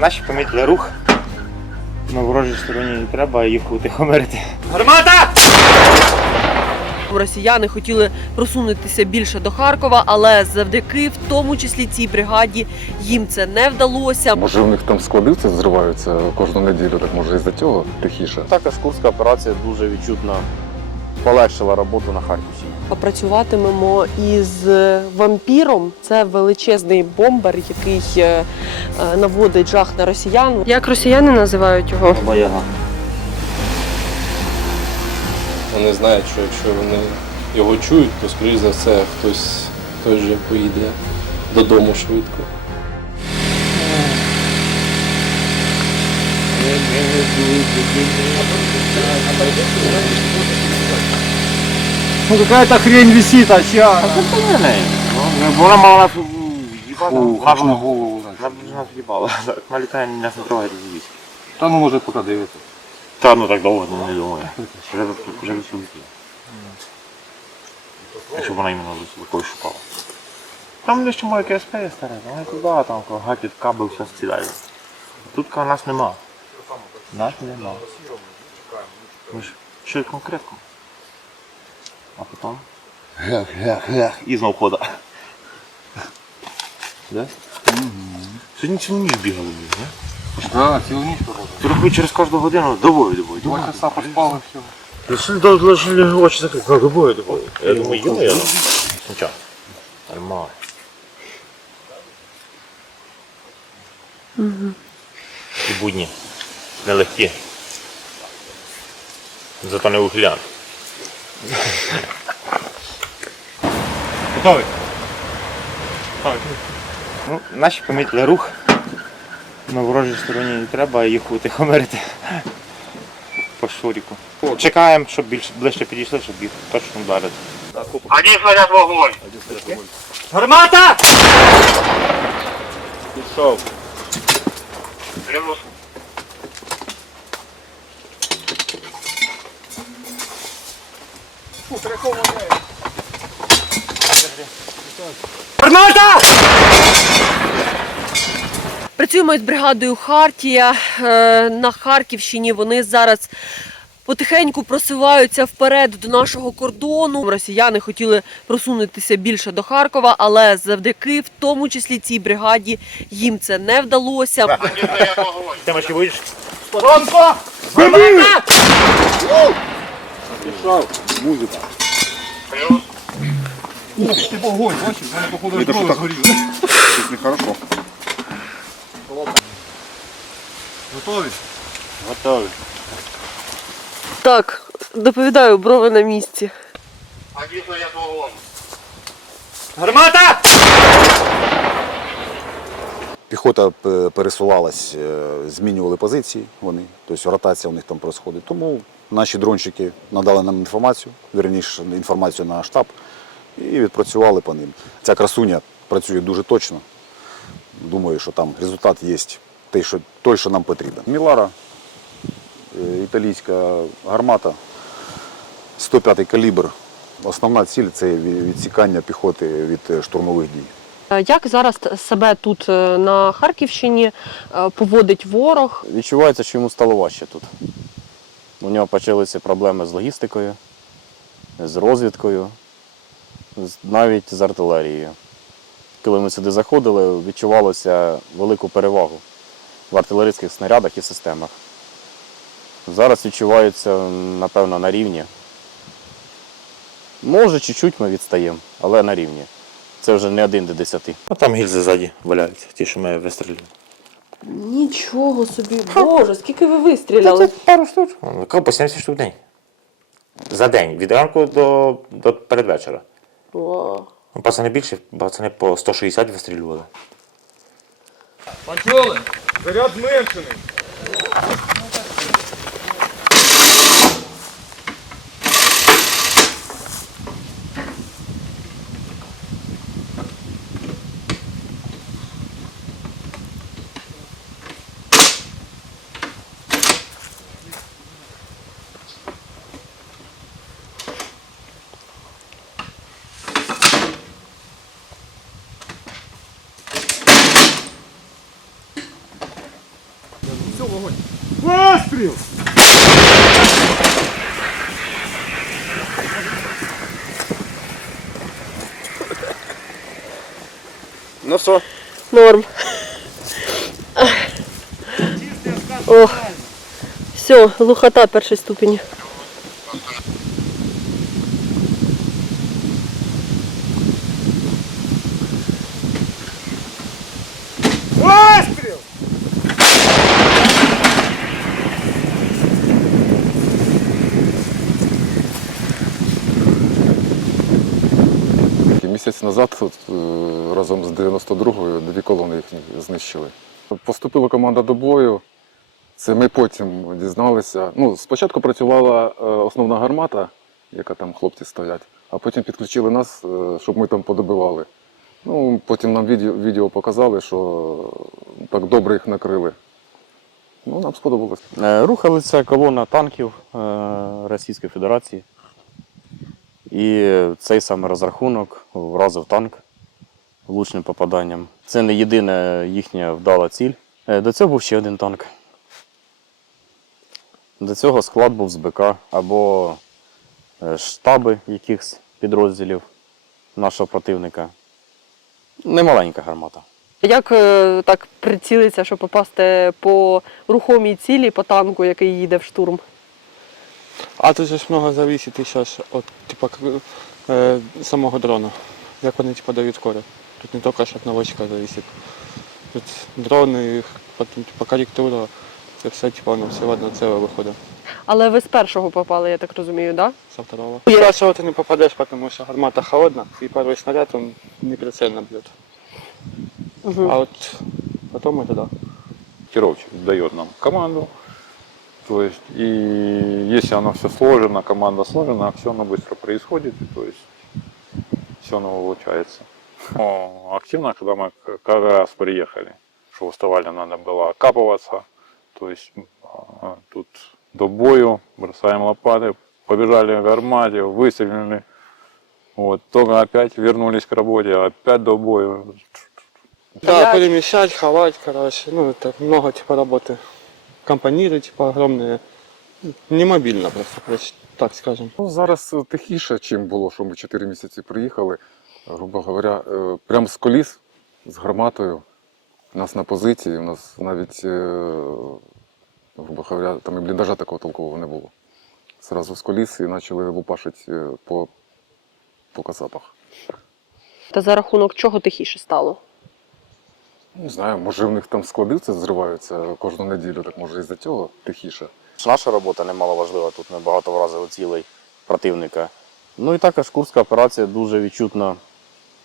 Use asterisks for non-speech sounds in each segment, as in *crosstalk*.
Наші помітили рух. На ворожій стороні не треба їх утихомирити. Гармата! Росіяни хотіли просунутися більше до Харкова, але завдяки в тому числі цій бригаді їм це не вдалося. Може, у них там склади це зриваються кожну неділю, так може із-за цього тихіше. Також курська операція дуже відчутно полегшила роботу на Харківщині. Працюватимемо із вампіром. Це величезний бомбер, який е, е, наводить жах на росіян. Як росіяни називають його? Баяга. Вони знають, що якщо вони його чують, то скоріш за все хтось, хтось же поїде додому швидко. Ну какая-то хрень висит, а чья? Вона мала нас їбати. Гарну голову. Вона б нас їбала. Вона літає, нас не трогає, дивіться. Та ну може поки дивитися. Та ну так довго не думаю. Вже вже висунути. Якщо вона іменно якогось шукала. Там дещо моє КСП є старе, але туди, там гатять кабель, все стріляє. Тут нас нема. Нас нема. Ми ж ще конкретно. А потім. Гех-гех-гех. І знов хода. Да? Сьогодні цілу ніч бігали, ні? Да, цілу ніч. Ти рахуй через кожну годину добою, добою, Два часа поспали, все. Лишили до лишили очі закрити, как добою, добою. Я думаю, ё я. Нічого. Нормально. І будні. Нелегкі. Зато не ухилян. Готовий? Ну, наші помітили рух. На ворожій стороні не треба їх утихомирити. По шуріку. Чекаємо, щоб більш ближче підійшли, щоб їх точно вдарити. Один снаряд вогонь! Гармата! Пішов. Плюс. Гармата! Працюємо із бригадою Хартія е, на Харківщині. Вони зараз потихеньку просуваються вперед до нашого кордону. Росіяни хотіли просунутися більше до Харкова, але завдяки в тому числі цій бригаді їм це не вдалося. Ти маші вийдеш? Ти вогонь, бачиш, мене походу зброя згоріла. Щось нехорошо. Готові? Готові. Так, доповідаю, брови на місці. Один снаряд вогонь. Гармата! Піхота е, пересувалась, е, змінювали позиції вони, тобто ротація у них там проходить. Тому наші дронщики надали нам інформацію, вірніше інформацію на штаб і відпрацювали по ним. Ця красуня працює дуже точно. Думаю, що там результат є той, що, той, що нам потрібен. Мілара, е, італійська гармата, 105-й калібр. Основна ціль це відсікання піхоти від е, штурмових дій. Е, Як зараз себе тут на Харківщині поводить ворог? Відчувається, що йому стало важче тут. У нього почалися проблеми з логістикою, з розвідкою, навіть з артилерією. Коли ми сюди заходили, відчувалося велику перевагу в артилерійських снарядах і системах. Зараз відчувається, напевно, на рівні. Може, чуть-чуть ми відстаємо, але на рівні. Це вже не один до десяти. А там гільзи ззаді валяються, ті, що ми вистрілили. Нічого собі, боже, скільки ви вистріляли? Це Пару штук. Кого по 70 штук в день. За день. Від ранку до, до передвечора. Вау. Ну, Пацани більше, пацани по 160 вистрілювали. Почули? Заряд зменшений. Выстрел! Ну все. Норм. Ох. Все, глухота першої ступені. Выстрел! І місяць назад е, разом з 92-ю дві колони їхні знищили. Поступила команда до бою. Це ми потім дізналися. Ну, спочатку працювала е, основна гармата, яка там хлопці стоять, а потім підключили нас, е, щоб ми там подобивали. Ну, потім нам відео, відео показали, що так добре їх накрили. Ну, нам сподобалось. Рухалася колона танків Російської Федерації. І цей саме розрахунок вразив танк влучним попаданням. Це не єдина їхня вдала ціль. Е, До цього був ще один танк. До цього склад був з БК або е, штаби якихось підрозділів нашого противника. Немаленька гармата. Як е, так прицілиться, щоб попасти по рухомій цілі, по танку, який їде в штурм? А тут же ж много зависит сейчас от типа е, самого дрона. Як вони типа дають скоро. Тут не тільки ж від наводчика зависит. Тут дрони, потім типа корректура. Це все типа воно все в одне ціле виходить. Але ви з першого попали, я так розумію, так? Со второго. З першого ти не попадеш, тому що гармата холодна, і перший снаряд він неприцельно б'є. Угу. А от потім это да. Кировчик дает нам команду. То есть, и если оно все сложено, команда сложена, все оно быстро происходит, и то есть все оно получается. Но активно, когда мы к- как раз приехали, что уставали, надо было окапываться, то есть а, тут до бою, бросаем лопаты, побежали к гармате, выстрелили, вот, только опять вернулись к работе, опять до бою, Да, перемещать, ховать, короче, ну это много типа работы. Компаниры типа огромные. Не мобильно просто, так скажем. Ну, зараз е, тихіше, чим було, що ми 4 місяці приїхали. Грубо говоря, е, прямо з коліс, з гарматою. У нас на позиції, у нас навіть, е, грубо говоря, там і бліндажа такого толкового не було. Зразу з коліс і почали лупашити е, по, по касапах. Та за рахунок чого тихіше стало? Не знаю, може в них там склади це зриваються кожну неділю, так може із-за цього тихіше. Наша робота немало важлива, тут ми багато вразили цілей противника. Ну і також Курська операція дуже відчутно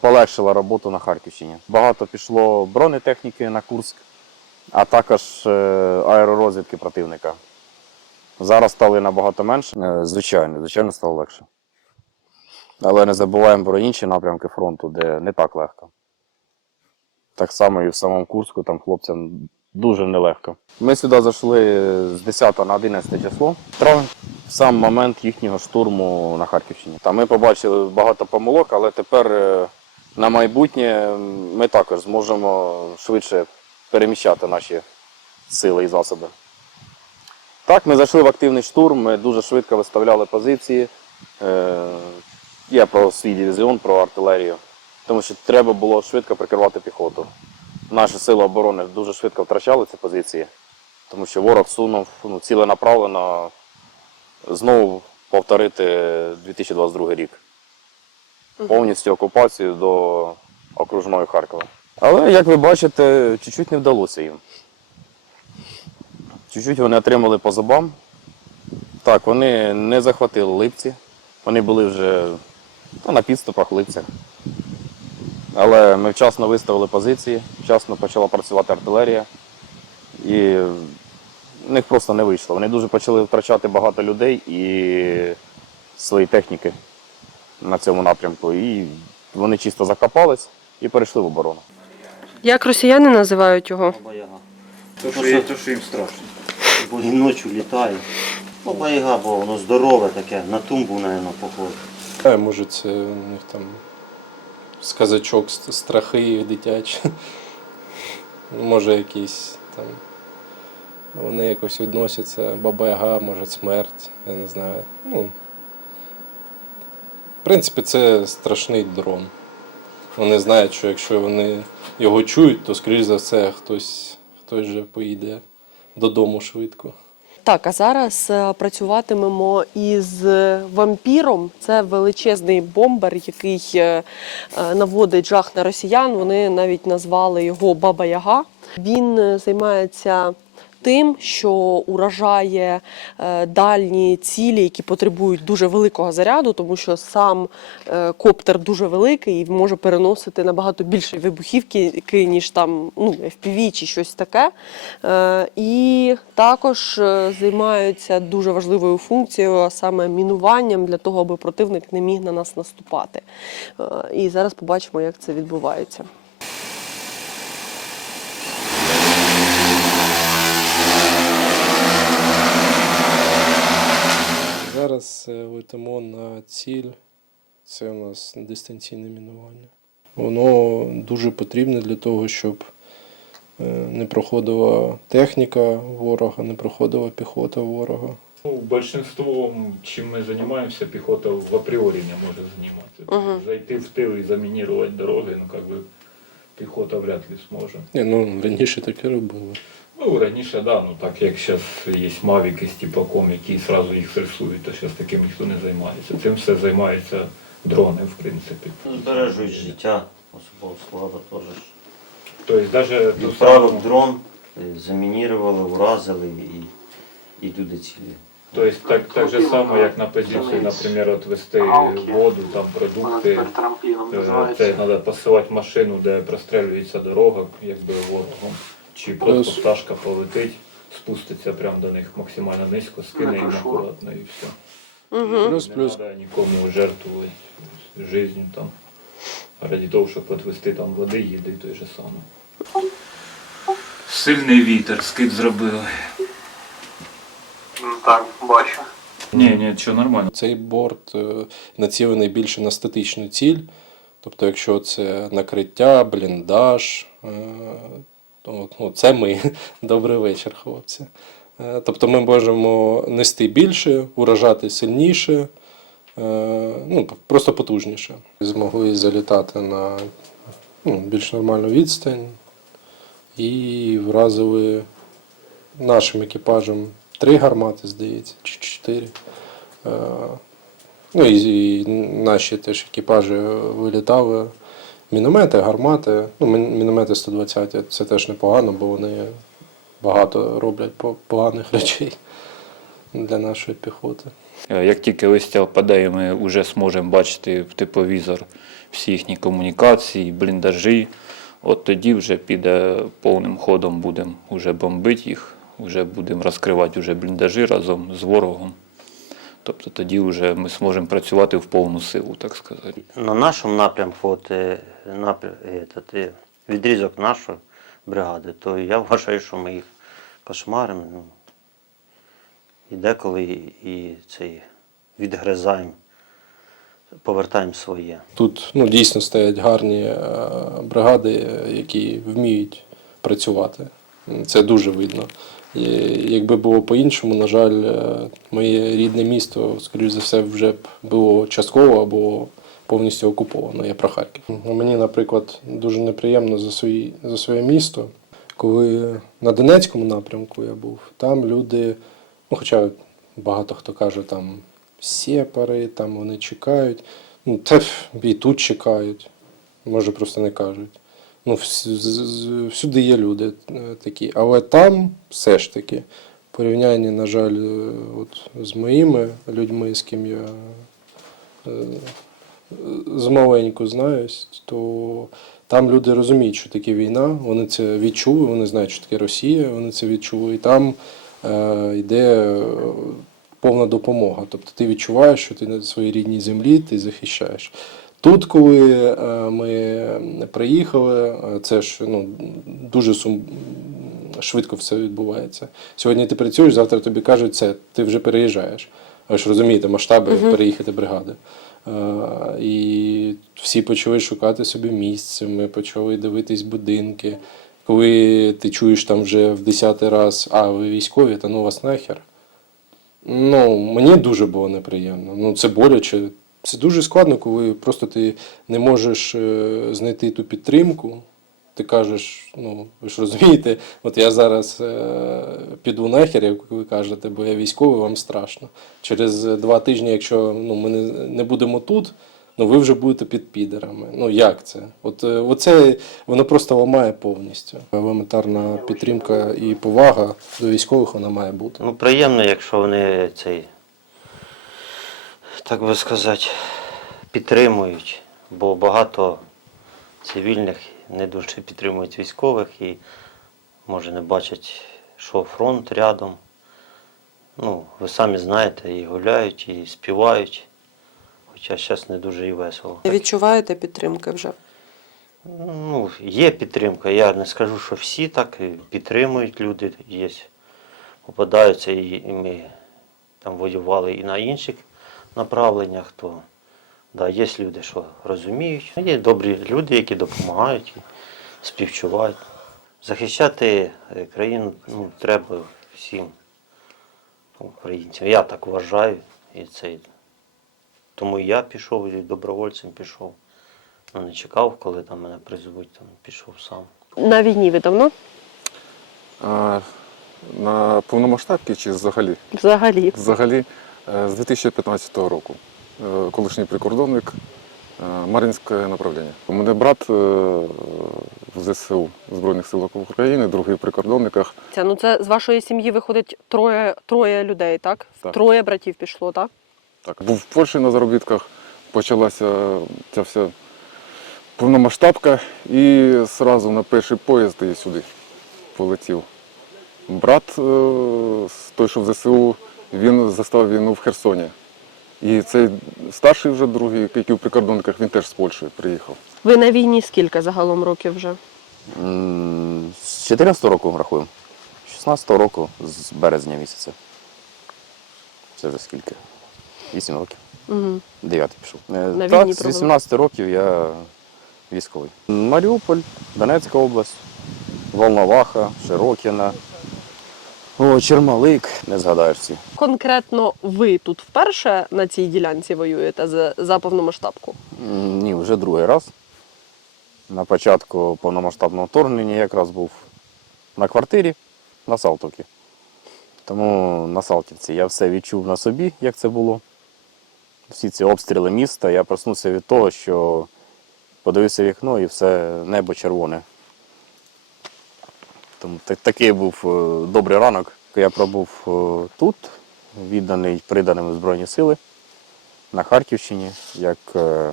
полегшила роботу на Харківщині. Багато пішло бронетехніки на Курськ, а також е, аеророзвідки противника. Зараз стали набагато менше. Е, Звичайно, звичайно, стало легше. Але не забуваємо про інші напрямки фронту, де не так легко. Так само і в самому Курську, там хлопцям дуже нелегко. Ми сюди зайшли з 10 на 11 число травень, сам момент їхнього штурму на Харківщині. Та ми побачили багато помилок, але тепер е, на майбутнє ми також зможемо швидше переміщати наші сили і засоби. Так, ми зайшли в активний штурм, ми дуже швидко виставляли позиції. Е, Я про свій дивізіон, про артилерію, тому що треба було швидко прикривати піхоту. Наші сили оборони дуже швидко втрачали ці позиції, тому що ворог сунув ну, ціленаправлено знову повторити 2022 рік. Повністю окупацію до окружної Харкова. Але, як ви бачите, чуть-чуть не вдалося їм. Чуть-чуть вони отримали по зубам. Так, вони не захватили липці. Вони були вже та, на підступах липцях. Але ми вчасно виставили позиції, вчасно почала працювати артилерія. І в них просто не вийшло. Вони дуже почали втрачати багато людей і свої техніки на цьому напрямку. І вони чисто закопались і перейшли в оборону. Як росіяни називають його? То, що, то, що їм страшно. Бо і ночі літає. Бабаяга, бо воно здорове таке, на тумбу, мабуть, похоже. А може це у них там сказачок, ст- страхи їх дитячі. Ну, Може якісь там вони якось відносяться, баба Яга, може смерть, я не знаю. Ну, в принципі, це страшний дрон. Вони знають, що якщо вони його чують, то, скоріш за все, хтось, хтось вже поїде додому швидко. Так, а зараз е, працюватимемо із вампіром. Це величезний бомбер, який е, е, наводить жах на росіян. Вони навіть назвали його Баба Яга. Він займається тим, що уражає е, дальні цілі, які потребують дуже великого заряду, тому що сам е, коптер дуже великий і може переносити набагато більше вибухівки, ніж там ну, FPV чи щось таке. Е, І також займаються дуже важливою функцією, а саме мінуванням для того, аби противник не міг на нас наступати. І зараз побачимо, як це відбувається. Зараз е, летимо на ціль. Це у нас дистанційне мінування. Воно дуже потрібне для того, щоб е, не проходила техніка ворога, не проходила піхота ворога. Ну, большинством, чем мы занимаемся, пехота в априори не может заниматься. Мгм. Зайти в тыл и заминировать дороги, ну как бы пехота вряд ли сможет. Ні, ну раніше таке робили. Ну, раніше, да, ну так як зараз є мавіки з тіпаком, які одразу їх рисують, то зараз таким ніхто не займається. Цим все займаються дрони, в принципі. Збережуть життя особового складу теж. Тобто навіть Відправив дрон, е, замінірували, уразили і, і туди цілі. Тобто так, так же само, як на позиції, наприклад, от вести воду, там продукти. Е, Це треба посилати машину, де прострелюється дорога, якби воздухом. Чи просто пташка полетить, спуститься прямо до них максимально низько, скине їм акуратно і все. Угу. Плюс, не плюс. треба нікому жертвувати життю там. Раді того, щоб відвести там води, їди і той же саме. Сильний вітер, скид зробили. Так, бачу. Ні, ні, що нормально. Цей борт е, націлений більше на статичну ціль. Тобто, якщо це накриття, бліндаж, е, то ну, це ми. *laughs* Добрий вечір, хлопці. Е, Тобто ми можемо нести більше, уражати сильніше, е, ну, просто потужніше. Змогли залітати на ну, більш нормальну відстань і вразили нашим екіпажем три гармати, здається, чи чотири. Е, Ну і наші теж екіпажі вилітали. Міномети, гармати. Ну, міномети 120 це теж непогано, бо вони багато роблять поганих речей для нашої піхоти. Е, Як тільки листя впаде, ми вже зможемо бачити в тепловізор всі їхні комунікації, бліндажі. От тоді вже піде повним ходом, будемо вже бомбити їх, вже будемо розкривати вже бліндажі разом з ворогом. Тобто тоді вже ми зможемо працювати в повну силу, так сказати. На нашому напрямку, от, е, напрям, этот, е, відрізок нашої бригади, то я вважаю, що ми їх кошмаримо. Ну, і деколи і, цей, відгризаємо, повертаємо своє. Тут ну, дійсно стоять гарні е, бригади, які вміють працювати. Це дуже видно. І якби було по-іншому, на жаль, е, моє рідне місто, скоріш за все, вже б було частково або повністю окуповано. Я про Харків. Мені, наприклад, дуже неприємно за, свої, за своє місто. Коли на Донецькому напрямку я був, там люди, ну хоча багато хто каже, там сепари, там вони чекають. Ну, та і тут чекають. Може, просто не кажуть. Ну, всюди є люди е, такі. Але там все ж таки, в порівнянні, на жаль, е, от з моїми людьми, з ким я е, змаленьку знаюсь, то там люди розуміють, що таке війна, вони це відчули, вони знають, що таке Росія, вони це відчули. І там йде повна допомога. Тобто ти відчуваєш, що ти на своїй рідній землі ти захищаєш. Тут, коли е, ми приїхали, е, це ж ну, дуже сум... швидко все відбувається. Сьогодні ти працюєш, завтра тобі кажуть, це ти вже переїжджаєш. Ви ж розумієте, масштаби переїхати бригади. Е, І всі почали шукати собі місце, ми почали дивитись будинки. Коли ти чуєш там вже в десятий раз, а ви військові, та ну вас нахер. Ну, мені дуже було неприємно. Ну, це боляче. Це дуже складно, коли просто ти не можеш е, знайти ту підтримку. Ти кажеш, ну ви ж розумієте, от я зараз е, піду нахер, як ви кажете, бо я військовий, вам страшно. Через два тижні, якщо ну, ми не, не будемо тут, ну ви вже будете під підерами. Ну як це? От е, оце воно просто ламає повністю. Елементарна підтримка і повага до військових вона має бути. Ну, приємно, якщо вони цей, так би сказати, підтримують, бо багато цивільних не дуже підтримують військових і може не бачать, що фронт рядом. Ну, ви самі знаєте, і гуляють, і співають. Хоча зараз не дуже і весело. Відчуваєте підтримки вже? Ну, є підтримка. Я не скажу, що всі так підтримують люди. Є. Попадаються і ми там воювали і на інших направленнях, то да, є люди, що розуміють. Є добрі люди, які допомагають, співчувають. Захищати е, країну ну, треба всім українцям. Я так вважаю. І це, тому я пішов, і добровольцем пішов. Ну, не чекав, коли там мене призвуть, там пішов сам. На війні ви давно? А, на повномасштабці чи взагалі? Взагалі. Взагалі з 2015 року. Е, Колишній прикордонник е, Мар'їнське направлення. У мене брат е, в ЗСУ Збройних сил України, другий в прикордонниках. Це, ну це з вашої сім'ї виходить троє, троє людей, так? Так. Троє братів пішло, так? Так, був в Польщі на заробітках, почалася ця вся повномасштабка і одразу на перший поїзд і сюди полетів. Брат, е, той, що в ЗСУ, він застав війну в Херсоні. І цей старший вже другий, який в прикордонниках, він теж з Польщі приїхав. Ви на війні скільки загалом років вже? М, З 14 року рахуємо. 16 року з березня місяця. Це вже скільки? 8 років. Угу. Дев'ятий пішов. Е, На так, війні з провели. 18 років я військовий. Маріуполь, Донецька область, Волноваха, Широкіна, о, Чермалик, не згадаєш всі. Конкретно ви тут вперше на цій ділянці воюєте за, за повномасштабку? М, Ні, вже другий раз. На початку повномасштабного вторгнення я якраз був на квартирі на Салтовці. Тому на Салтівці я все відчув на собі, як це було. Всі ці обстріли міста. Я проснувся від того, що подивився в вікно і все небо червоне. Тому та- такий був е, добрий ранок. Я пробув е, тут, відданий приданим Збройні Сили на Харківщині, як е,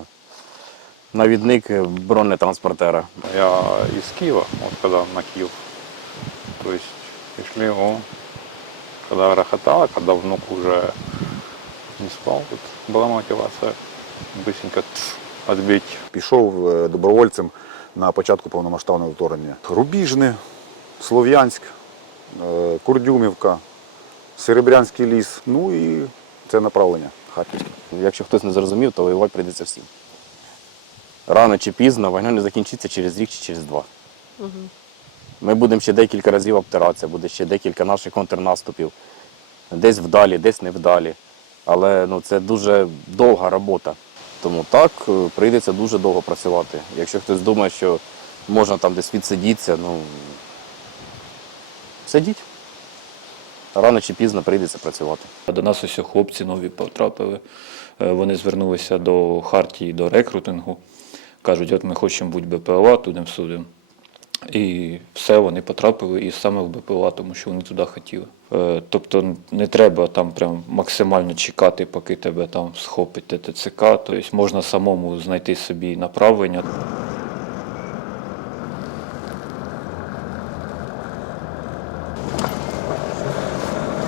навідник бронетранспортера. Я из Киева, вот когда на Киев, то есть пришли, о, когда грохотало, когда внук уже не спал, вот была мотивация быстренько отбить Пішов добровольцем на початку повномасштабного вторгнення. Рубіжне, Слов'янськ, е, Курдюмівка, Серебрянський ліс, ну і це направлення Харківське. Якщо хтось не зрозумів, то воювати прийдеться всім. Рано чи пізно війна не закінчиться через рік чи через два. Ми будемо ще декілька разів обтиратися, буде ще декілька наших контрнаступів. Десь вдалі, десь не вдалі. Але ну, це дуже довга робота. Тому так, е, прийдеться дуже довго працювати. Якщо хтось думає, що можна там десь відсидітися, ну сидіть. Рано чи пізно прийдеться працювати. До нас ось хлопці нові потрапили. Е, Вони звернулися до Хартії, до рекрутингу. Кажуть, от ми хочемо бути БПЛА, тудим судим. І все, вони потрапили і саме в БПЛА, тому що вони туди хотіли. Е, Тобто не треба там прям максимально чекати, поки тебе там схопить ТТЦК. Тобто можна самому знайти собі направлення.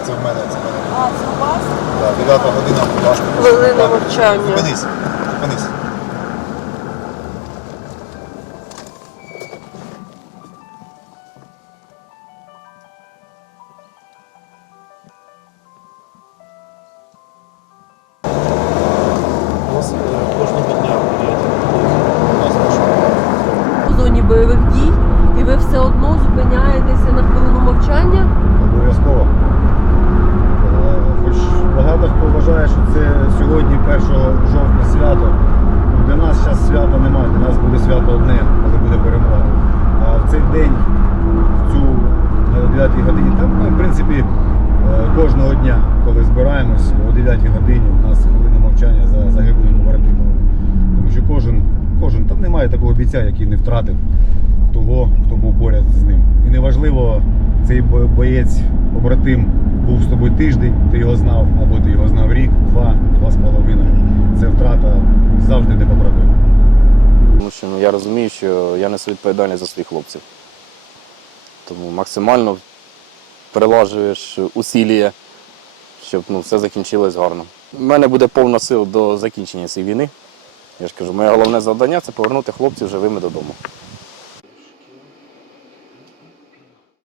Це в мене, це в мене. А, це у вас? Так, 9 година, будь ласка. Хвилина мовчання. Зупинись, зупинись. 9 годині у нас хвилина мовчання за загиблим побратимом. Тому що кожен, кожен там немає такого бійця, який не втратив того, хто був поряд з ним. І неважливо, цей боєць, побратим був з тобою тиждень, ти його знав, або ти його знав рік, два, два з половиною. Це втрата завжди не поправима. Тому що ну, я розумію, що я несу відповідальність за своїх хлопців. Тому максимально прилажуєш усілля, щоб ну, все закінчилось гарно. У мене буде повна сил до закінчення цієї війни. Я ж кажу, моє головне завдання це повернути хлопців живими додому.